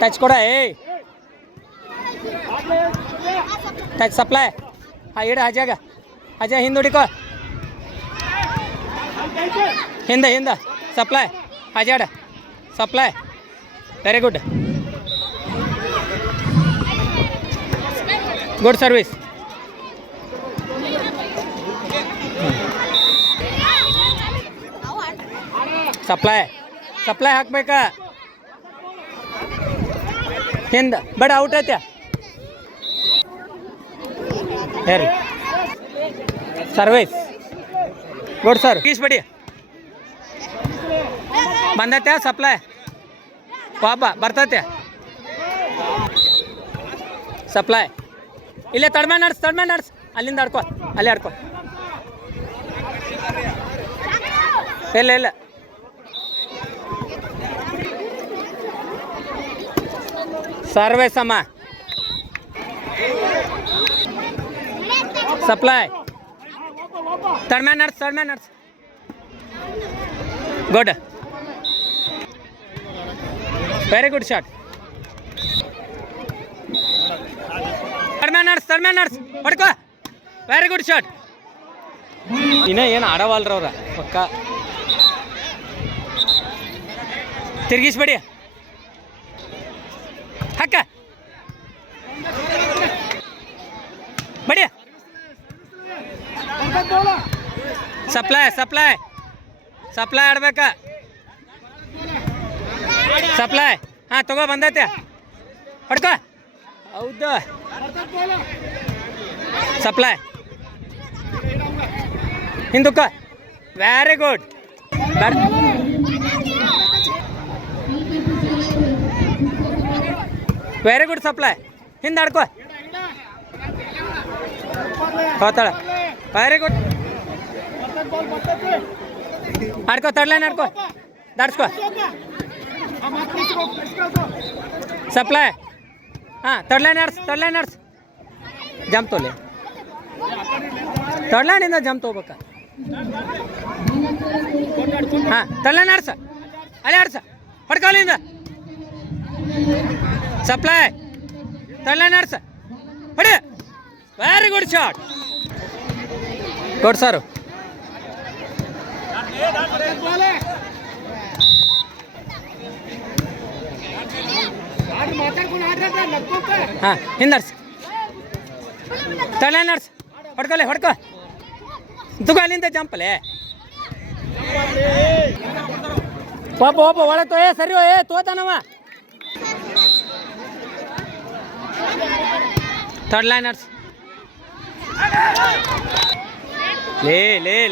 touch ಕೊಡ ಏ touch supply ಹಾಂ ಇಡ ಅಜಾಗ ಅಜ ಹಿಂದೆ ಹುಡಿಕೋ ಹಿಂದೆ ಸಪ್ಲೈ ಅಜಾಡ supply very good good service supply ಹಾಕ್ಬೇಕಾ ಹಿಂದೆ ಬೇಡ ಔಟ್ ಐತೆ ಹೇರಿ ಸರ್ವಿಸ್ ಗುಡ್ ಸರ್ ಬಡಿ ಬಂದೈತೆ ಸಪ್ಲೈ ಬಾಬಾ ಬರ್ತೈತೆ ಸಪ್ಲೈ ಇಲ್ಲೇ ತಡ್ಮೆ ನಡ್ಸ್ ಅಲ್ಲಿಂದ ಆಡ್ಕೊ ಅಲ್ಲೇ ಆಡ್ಕೊ ಇಲ್ಲ ಸರ್ವಿಸ್ ಅಮ್ಮ ಸಪ್ಲೈ ತಡ್ಮೆ ನಡ್ಸ್ ಗುಡ್ ವೆರಿ ಗುಡ್ ಶಾಟ್ ತಡ್ಮೆ ನಡ್ಸ್ ಹೊಡ್ಕೋ ವೆರಿ ಗುಡ್ ಶಾಟ್ ಇನ್ನೇ ಏನು ಆಡವಲ್ರವ್ರ ಪಕ್ಕ ತಿರ್ಗಿಸ್ಬೇಡಿ ಹಕ್ಕ ಬಡಿ ಸಪ್ಲೈ ಆಡ್ಬೇಕ ಸಪ್ಲೈ ಹಾಂ ತಗೋ ಬಂದೈತೆ ಹೊಡ್ಕೋ ಹೌದು ಸಪ್ಲೈ ಹಿಂದಕ್ಕ very good very good supply ಹಿಂದೆ ಆಡ್ಕೋ ಹೋತಾಳ ವೆರಿ ಗುಡ್ ಆಡ್ಕೋ ತಡ್ಲೈನ್ ಆಡ್ಕೋ ದಾಡ್ಸ್ಕೋ ಸಪ್ಲೈ ಹಾಂ ತಡ್ಲೈನ್ ನಡ್ಸ್ ಜಂಪ್ ತೋಲೆ ತಡ್ಲೈನಿಂದ ಜಂಪ್ ತೊಗೋಬೇಕ ಹಾಂ ತಡ್ಲೈನ್ ನಡ್ಸ ಅಲ್ಲೇ ಆಡ್ಸ ಹೊಡ್ಕೋಲಿಂದ ಸಪ್ಲೈ ತಡ್ಲೈನ್ ನಡ್ಸ ಹೊಡಿ very good shot good sir ಹಾಂ ಹಿಂದರ್ಸ್ ತಡ್ಲೈನ್ ನಡ್ಸ್ ಹೊಡ್ಕೋ ತುಗ ಅಲ್ಲಿಂದ ಜಂಪಲೆ ಒಬ್ಬ ಒಳಗೆ ತೋ ಸರಿ ತೋತಾನವ ತಡ್ಲೈನ್ ನಡ್ಸ್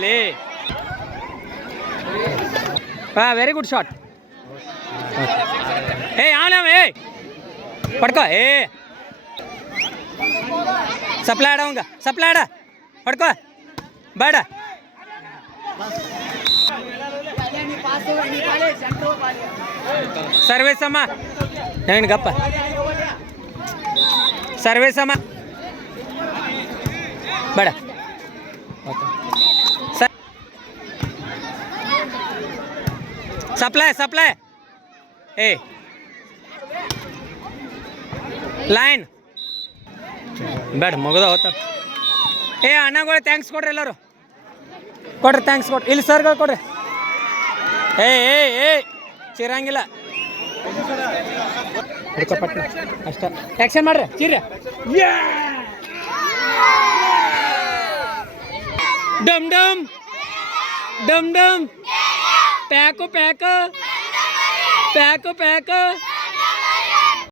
ಲೇ ಹಾಂ ವೆರಿ ಗುಡ್ ಶಾಟ್ ಏ ಪಡ್ಕೋ ಸಪ್ಲೈ ಆಡ ಪಡ್ಕೋ ಬೇಡ ಸರ್ವಿಸ್ ಅಮ್ಮ ಏನು ಗಪ್ಪ ಸರ್ವಿಸ್ ಅಮ್ಮ ಬೇಡ ಸಪ್ಲೈ ಲೈನ್ ಬೇಡ ಮುಗ್ದ ಹೋತ ಅಣ್ಣಗಳು ಥ್ಯಾಂಕ್ಸ್ ಕೊಡ್ರಿ ಎಲ್ಲರೂ ಕೊಡ್ರಿ ಥ್ಯಾಂಕ್ಸ್ ಕೊಡ್ರಿ ಇಲ್ಲಿ ಸರ್ಗಳು ಕೊಡ್ರಿ ಚಿರಂಗಿಲ್ಲ ಅಷ್ಟ ಆ್ಯಕ್ಷನ್ ಮಾಡ್ರಿ ಚಿರ್ರಿ ಡಮ್ ಪ್ಯಾಕು